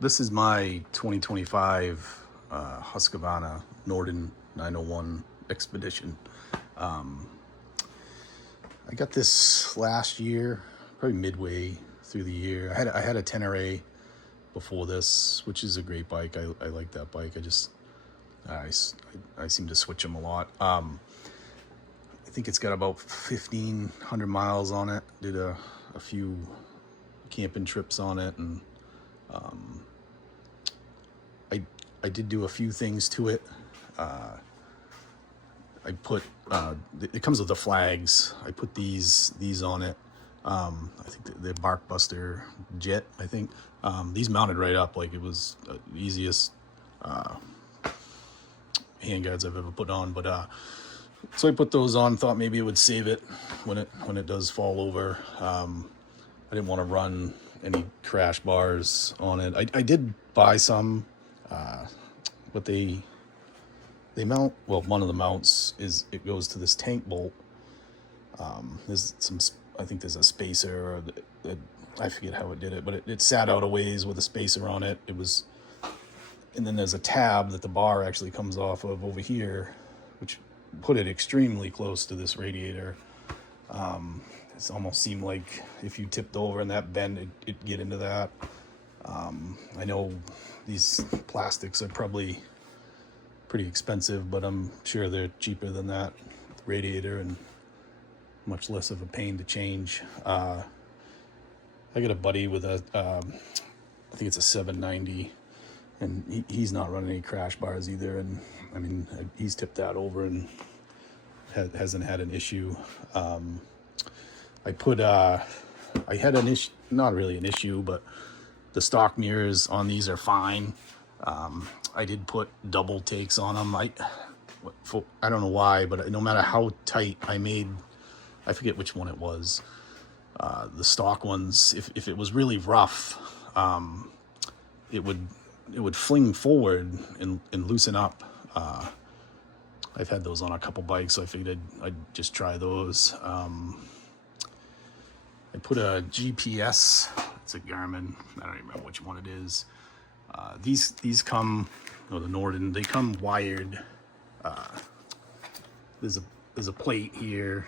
This is my 2025 Husqvarna Nordon 901 Expedition. I got this last year, probably midway through the year. I had a 10RA before this, which is a great bike. I like that bike. I seem to switch them a lot. I think it's got about 1,500 miles on it. Did a few camping trips on it, and I did do a few things to it. I put it comes with the flags. I put these on it. I think the Barkbuster Jet. I think these mounted right up, like it was the easiest handguards I've ever put on. But so I put those on. Thought maybe it would save it when it does fall over. I didn't want to run any crash bars on it. I did buy some, but they mount, well, one of the mounts it goes to this tank bolt. There's some, I think there's a spacer, or I forget how it did it, but it sat out a ways with a spacer on it. And then there's a tab that the bar actually comes off of over here, which put it extremely close to this radiator. It almost seemed like if you tipped over in that bend, it'd get into that. I know these plastics are probably pretty expensive, but I'm sure they're cheaper than that radiator and much less of a pain to change. I got a buddy with a, I think it's a 790, and he's not running any crash bars either. And I mean, he's tipped that over and hasn't had an issue. I had an issue, not really an issue, but the stock mirrors on these are fine. I did put double takes on them. I don't know why, but no matter how tight I made, I forget which one it was. The stock ones, if it was really rough, it would fling forward and loosen up. I've had those on a couple bikes, so I figured I'd just try those. I put a GPS. It's a Garmin. I don't even remember which one it is. These come, the Nordon. They come wired. There's a plate here.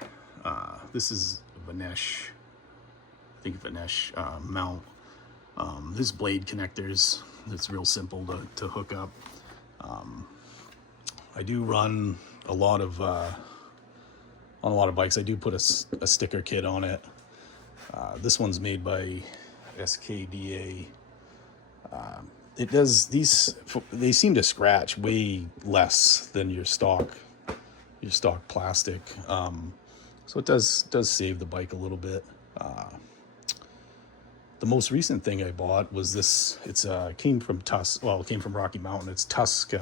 This is a Vanesh. I think Vanesh mount. There's blade connectors. It's real simple to hook up. I do run a lot of on a lot of bikes. I do put a sticker kit on it. This one's made by SKDA. It does these. They seem to scratch way less than your stock plastic. So it does save the bike a little bit. The most recent thing I bought was this. It's came from Tusk. Well, it came from Rocky Mountain. It's Tusk.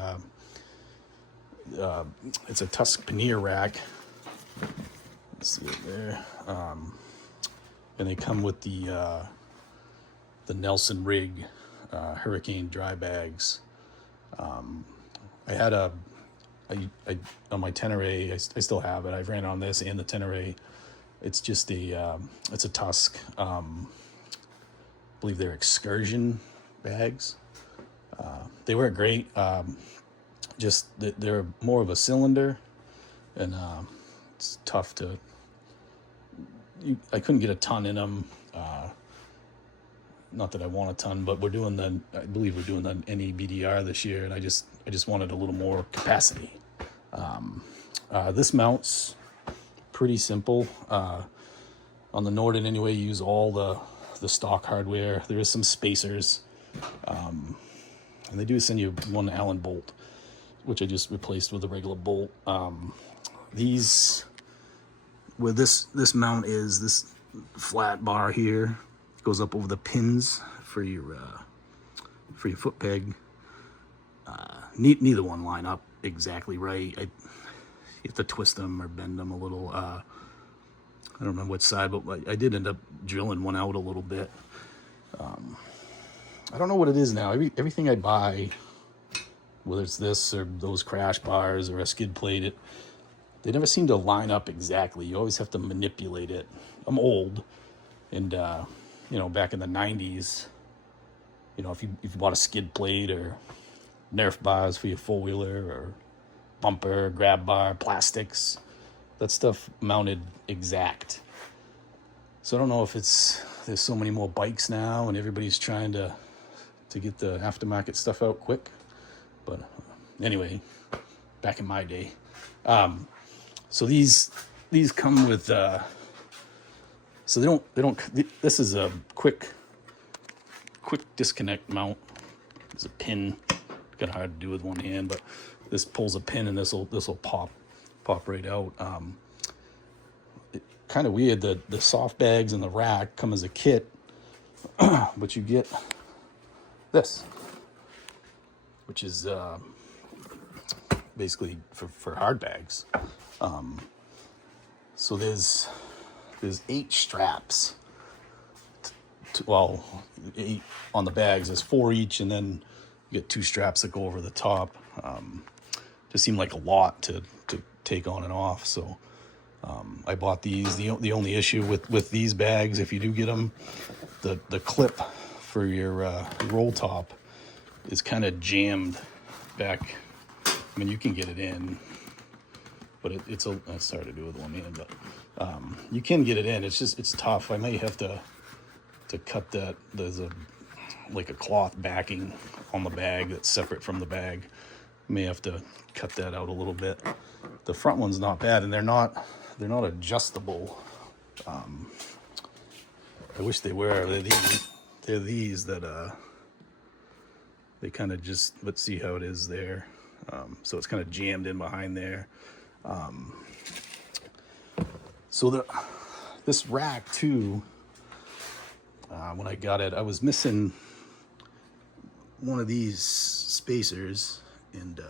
It's a Tusk pannier rack. Let's see it there. And they come with the Nelson rig Hurricane dry bags. I had I on my 10RA. I still have it. I've ran on this and the 10RA. It's just it's a Tusk. I believe they're excursion bags. They weren't great. Just they're more of a cylinder, and it's tough to. I couldn't get a ton in them. Not that I want a ton, but I believe we're doing the NEBDR this year, and I just wanted a little more capacity. This mount's pretty simple. On the Nordon anyway, you use all the stock hardware. There is some spacers, and they do send you one Allen bolt, which I just replaced with a regular bolt. These, where this mount is, this flat bar here goes up over the pins for your foot peg. Neither one line up exactly right. You have to twist them or bend them a little. I don't remember which side, but I did end up drilling one out a little bit. I don't know what it is now. Everything I buy, whether it's this or those crash bars or a skid plate, they never seem to line up exactly. You always have to manipulate it. I'm old, and back in the 90s, you know, if you bought a skid plate or Nerf bars for your four-wheeler or bumper, grab bar, plastics, that stuff mounted exact. So I don't know if there's so many more bikes now and everybody's trying to get the aftermarket stuff out quick. But anyway, back in my day. So these come with, so they don't, this is a quick disconnect mount. There's a pin, kind of hard to do with one hand, but this pulls a pin and this will pop right out. Kind of weird that the soft bags and the rack come as a kit, but you get this, which is basically for hard bags. So there's 8 straps. Well, 8 on the bags. There's 4 each, and then you get 2 straps that go over the top. Just seemed like a lot to take on and off. So I bought these. The only issue with these bags, if you do get them, the clip for your roll top is kind of jammed back. I mean, you can get it in, but it's hard to do with one hand. But you can get it in. It's tough. I may have to cut that. There's like a cloth backing on the bag that's separate from the bag. May have to cut that out a little bit. The front one's not bad, and they're not adjustable. I wish they were. They're these that they kind of just, let's see how it is there. So it's kind of jammed in behind there. So this rack too, when I got it, I was missing one of these spacers, and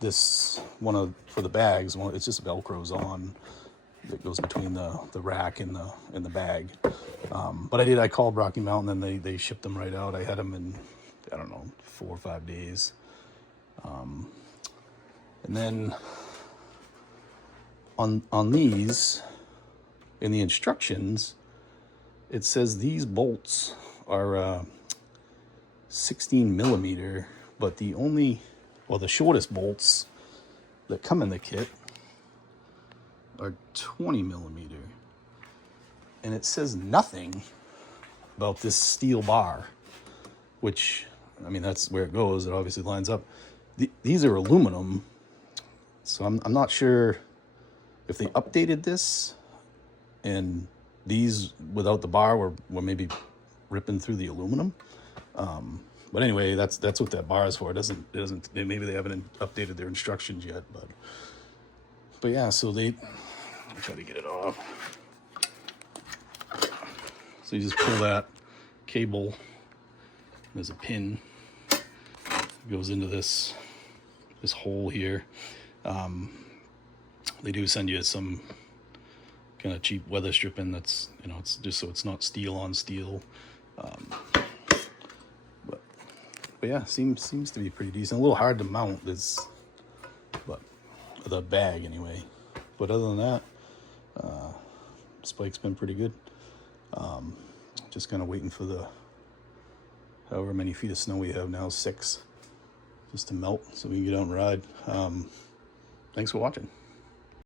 this one for the bags. It's just Velcro's on that goes between the rack and the bag. But I called Rocky Mountain, and they shipped them right out. I had them in, I don't know, 4 or 5 days. And then on these, in the instructions, it says these bolts are 16 millimeter, but the shortest bolts that come in the kit are 20 millimeter. And it says nothing about this steel bar, which, I mean, that's where it goes. It obviously lines up. These are aluminum, so I'm not sure if they updated this and these without the bar were maybe ripping through the aluminum. But anyway, that's what that bar is for. It doesn't. Maybe they haven't updated their instructions yet, but yeah. So I'll try to get it off. So you just pull that cable. There's a pin. It goes into this hole here. They do send you some kind of cheap weather stripping that's, it's just so it's not steel on steel. But yeah, seems to be pretty decent. A little hard to mount but the bag anyway. But other than that, Spike's been pretty good. Just kind of waiting for the however many feet of snow we have now, 6, just to melt so we can get out and ride. Thanks for watching.